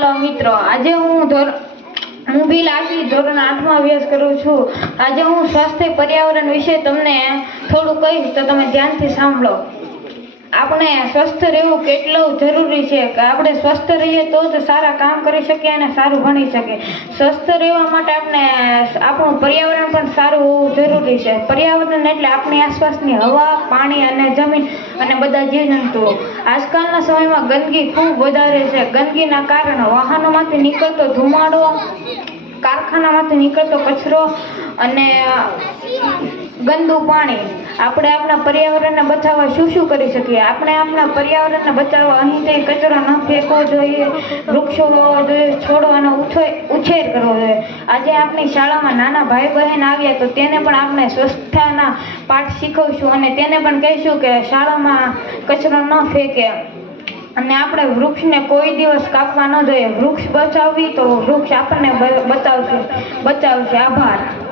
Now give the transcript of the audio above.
મિત્રો, આજે હું ધોર, હું બિલ લાગી ધોરણ આઠમાં કરું છું. આજે હું સ્વાસ્થ્ય પર્યાવરણ વિશે તમને થોડું કહીશ તો તમે ધ્યાનથી સાંભળો. આપણે સ્વસ્થ રહેવું કેટલું જરૂરી છે કે આપણે સ્વસ્થ રહીએ તો જ સારા કામ કરી શકીએ અને સારું ભણી શકીએ. સ્વસ્થ રહેવા માટે આપણે આપણું પર્યાવરણ પણ સારું હોવું જરૂરી છે. પર્યાવરણ એટલે આપણી આસપાસની હવા, પાણી અને જમીન અને બધા જીવજંતુઓ. આજકાલના સમયમાં ગંદકી ખૂબ વધારે છે. ગંદકીના કારણે વાહનોમાંથી નીકળતો ધુમાડો, કારખાનામાંથી નીકળતો કચરો અને ગંદુ પાણી આપણે આપણા પર્યાવરણને બચાવવા શું શું કરી શકીએ? આપણે આપણા પર્યાવરણને બચાવવા અહીં તે કચરો ન ફેંકવો જોઈએ, વૃક્ષો વાવવા જોઈએ, છોડવાનો ઉછેર કરવો જોઈએ. આજે આપણી શાળામાં નાના ભાઈ બહેન આવ્યા તો તેને પણ આપણે સ્વચ્છતાના પાઠ શીખવશું અને તેને પણ કહીશું કે શાળામાં કચરો ન ફેંકે. અને આપણે વૃક્ષને કોઈ દિવસ કાપવા ન જોઈએ. વૃક્ષ બચાવવી તો વૃક્ષ આપણને બચાવશે. બચાવશે. આભાર.